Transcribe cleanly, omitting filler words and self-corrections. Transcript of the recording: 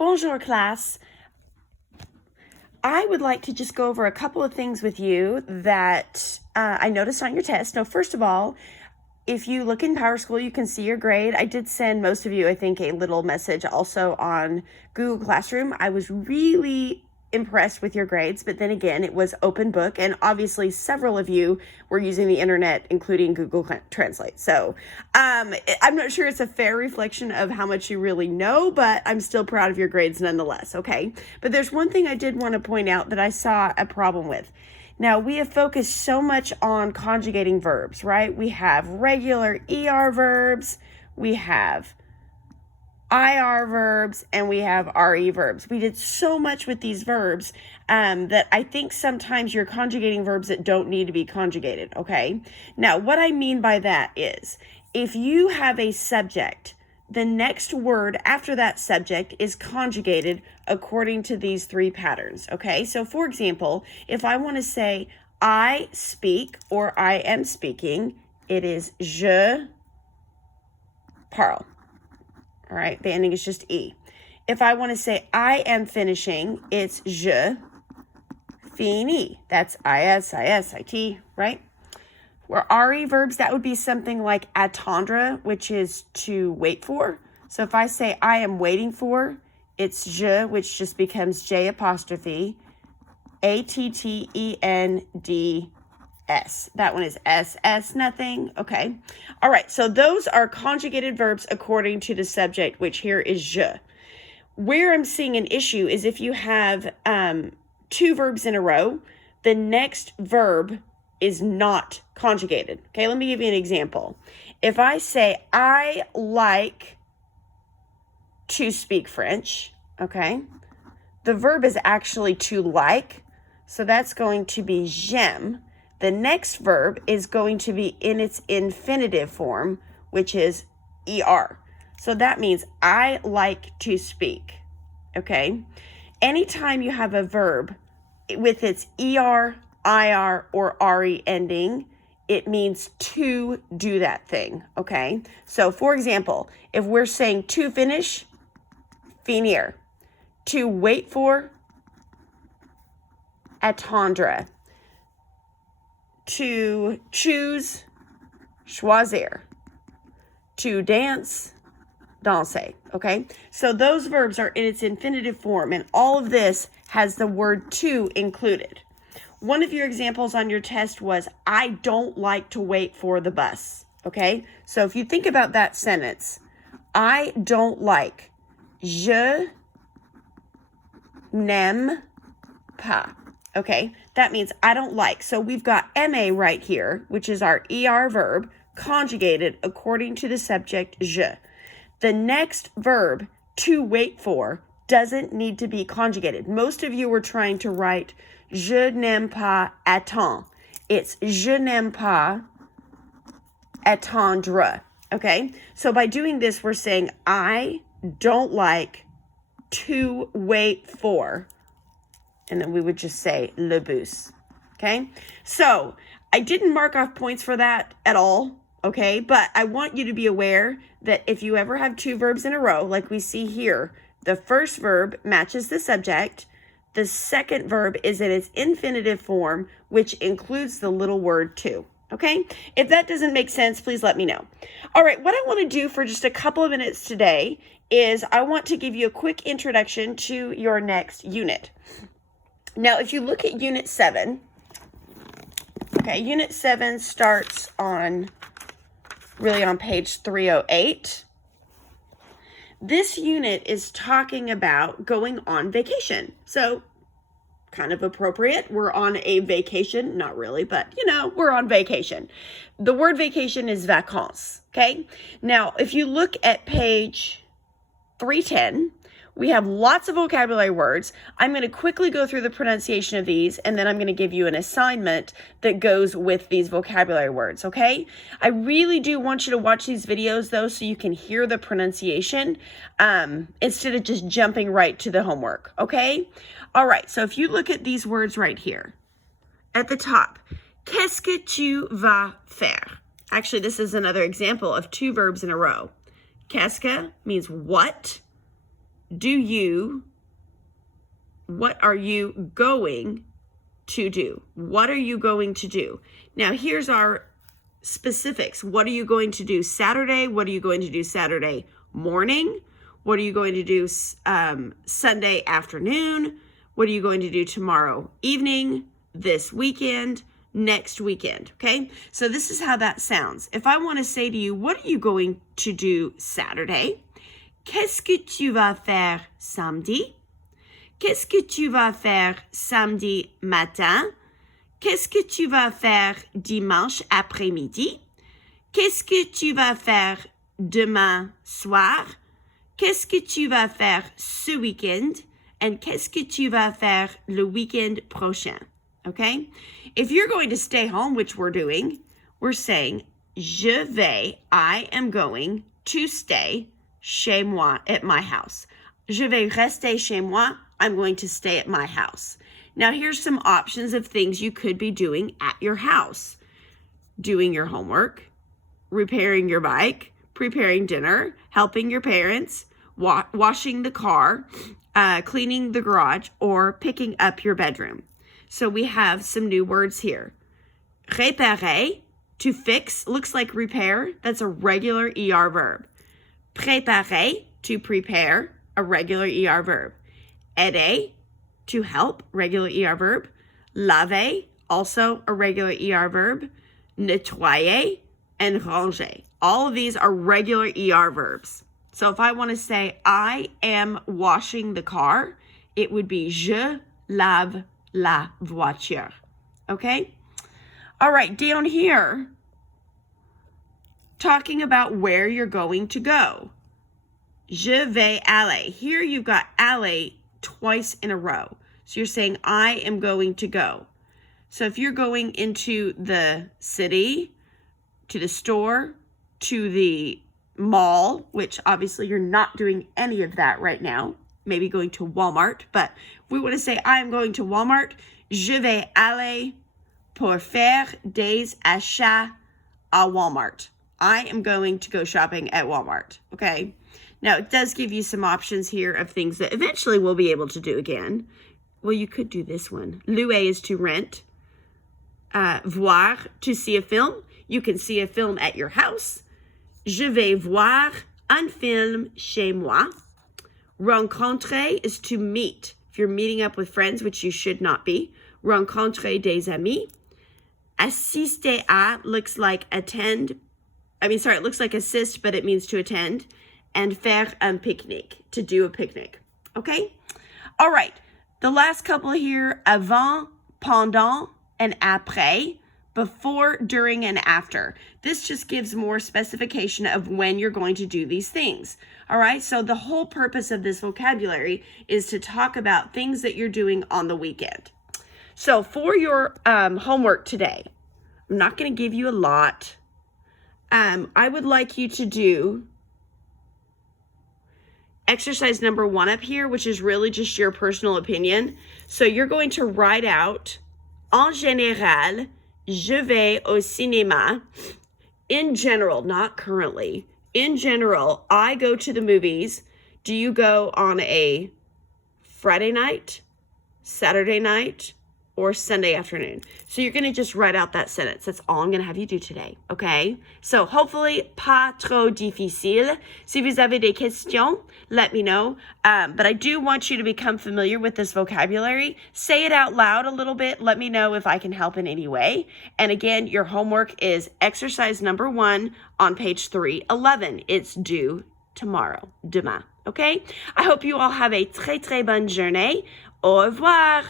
Bonjour, class. I would like to just go over a couple of things with you that I noticed on your test. Now, first of all, if you look in PowerSchool, you can see your grade. I did send most of you, I think, a little message also on Google Classroom. I was really impressed with your grades, but then again, it was open book, and obviously several of you were using the internet, including Google Translate. So I'm not sure it's a fair reflection of how much you really know, but I'm still proud of your grades nonetheless, okay? But there's one thing I did want to point out that I saw a problem with. Now, we have focused so much on conjugating verbs, right? We have regular ER verbs, we have IR verbs, and we have RE verbs. We did so much with these verbs that I think sometimes you're conjugating verbs that don't need to be conjugated, okay? Now, what I mean by that is, if you have a subject, the next word after that subject is conjugated according to these three patterns, okay? So, for example, if I want to say, I speak or I am speaking, it is je parle. All right, the ending is just E. If I want to say I am finishing, it's je finis. That's I-S-I-S-I-T, right? Where RE verbs, that would be something like attendre, which is to wait for. So if I say I am waiting for, it's je, which just becomes J apostrophe, A-T-T-E-N-D S. That one is S, nothing. Okay. All right. So those are conjugated verbs according to the subject, which here is je. Where I'm seeing an issue is if you have two verbs in a row, the next verb is not conjugated. Okay. Let me give you an example. If I say, I like to speak French, okay, the verb is actually to like. So that's going to be j'aime. The next verb is going to be in its infinitive form, which is ER. So that means I like to speak, okay? Anytime you have a verb with its ER, IR, or RE ending, it means to do that thing, okay? So for example, if we're saying to finish, finir. To wait for, attendre. To choose, choisir. To dance, danser, okay? So those verbs are in its infinitive form, and all of this has the word to included. One of your examples on your test was, I don't like to wait for the bus, okay? So if you think about that sentence, I don't like, je n'aime pas. Okay, that means I don't like. So we've got MA right here, which is our ER verb, conjugated according to the subject je. The next verb, to wait for, doesn't need to be conjugated. Most of you were trying to write je n'aime pas attendre. It's je n'aime pas attendre. Okay, so by doing this, we're saying I don't like to wait for. And then we would just say le bus, okay? So I didn't mark off points for that at all, okay? But I want you to be aware that if you ever have two verbs in a row, like we see here, the first verb matches the subject. The second verb is in its infinitive form, which includes the little word to, okay? If that doesn't make sense, please let me know. All right, what I want to do for just a couple of minutes today is I want to give you a quick introduction to your next unit. Now, if you look at Unit 7, okay, Unit 7 starts really on page 308. This unit is talking about going on vacation. So, kind of appropriate. We're on a vacation. Not really, but, we're on vacation. The word vacation is vacances, okay? Now, if you look at page 310, we have lots of vocabulary words. I'm going to quickly go through the pronunciation of these, and then I'm going to give you an assignment that goes with these vocabulary words, okay? I really do want you to watch these videos, though, so you can hear the pronunciation instead of just jumping right to the homework, okay? All right, so if you look at these words right here, at the top, qu'est-ce que tu vas faire? Actually, this is another example of two verbs in a row. Qu'est-ce que means what? what are you going to do? What are you going to do? Now, here's our specifics. What are you going to do Saturday? What are you going to do Saturday morning? What are you going to do Sunday afternoon? What are you going to do tomorrow evening, this weekend, next weekend? Okay, so this is how that sounds. If I want to say to you, what are you going to do Saturday? Qu'est-ce que tu vas faire samedi? Qu'est-ce que tu vas faire samedi matin? Qu'est-ce que tu vas faire dimanche après-midi? Qu'est-ce que tu vas faire demain soir? Qu'est-ce que tu vas faire ce week-end? And qu'est-ce que tu vas faire le week-end prochain? Okay? If you're going to stay home, which we're doing, we're saying, I am going to stay chez moi at my house. Je vais rester chez moi. I'm going to stay at my house. Now, here's some options of things you could be doing at your house. Doing your homework, repairing your bike, preparing dinner, helping your parents, washing the car, cleaning the garage, or picking up your bedroom. So we have some new words here. Réparer, to fix, looks like repair. That's a regular ER verb. Préparer, to prepare, a regular ER verb. Aider, to help, regular ER verb. Laver, also a regular ER verb. Nettoyer and ranger. All of these are regular ER verbs. So if I want to say, I am washing the car, it would be je lave la voiture. Okay? All right, down here, talking about where you're going to go. Je vais aller. Here you've got aller twice in a row. So you're saying, I am going to go. So if you're going into the city, to the store, to the mall, which obviously you're not doing any of that right now, maybe going to Walmart, but if we want to say, I am going to Walmart, je vais aller pour faire des achats à Walmart. I am going to go shopping at Walmart, okay? Now, it does give you some options here of things that eventually we'll be able to do again. Well, you could do this one. Louer is to rent. Voir, to see a film. You can see a film at your house. Je vais voir un film chez moi. Rencontrer is to meet. If you're meeting up with friends, which you should not be. Rencontrer des amis. Assister à looks like attend. It looks like assist, but it means to attend. And faire un pique-nique, to do a picnic. Okay? All right. The last couple here, avant, pendant, and après, before, during, and after. This just gives more specification of when you're going to do these things. All right? So the whole purpose of this vocabulary is to talk about things that you're doing on the weekend. So for your homework today, I'm not going to give you a lot. I would like you to do exercise number 1 up here, which is really just your personal opinion. So you're going to write out, en général, je vais au cinéma. In general, not currently. In general, I go to the movies. Do you go on a Friday night, Saturday night, or Sunday afternoon? So you're going to just write out that sentence. That's all I'm going to have you do today, okay? So hopefully, pas trop difficile. Si vous avez des questions, let me know. But I do want you to become familiar with this vocabulary. Say it out loud a little bit. Let me know if I can help in any way. And again, your homework is exercise number 1 on page 311. It's due tomorrow, demain, okay? I hope you all have a très, très bonne journée. Au revoir.